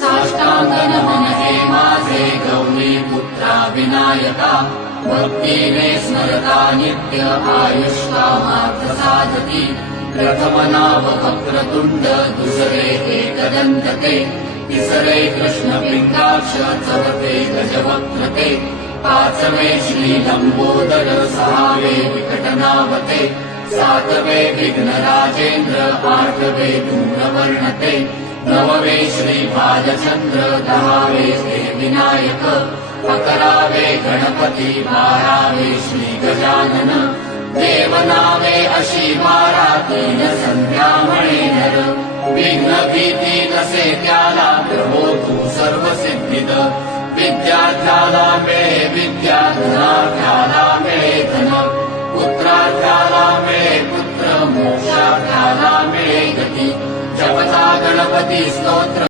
साष्टांग नमन हे माझे गौरी पुत्रा विनायका भक्तीने स्मरता नित्य आयुष्कामार्थ साधती प्रथम नाव वक्रतुंड दुसरे एकदंत ते तिसरे कृष्ण पिंगाक्ष चौथे गजवक्त्र पाचवे श्री लंबोदर सहावे विकटनावते सातवे विघ्न राजेंद्र आठवे धूम्रवर्ण नववे श्री बालचंद्र दहावे श्री विनायक अकरावे गणपती बारावे श्री गजानन देवनावे अशी 12 संध्या म्हणेनर विघ्न भीती नसे त्याला प्रभो तू सर्व सिद्धिद विद्यार्थ्याला मिळे विद्या धनार्थ्याला मिळे धन पुत्रार्थ्याला मिळे पुत्र मोक्षार्थ्याला मिळे गती जपता गणपती स्तोत्र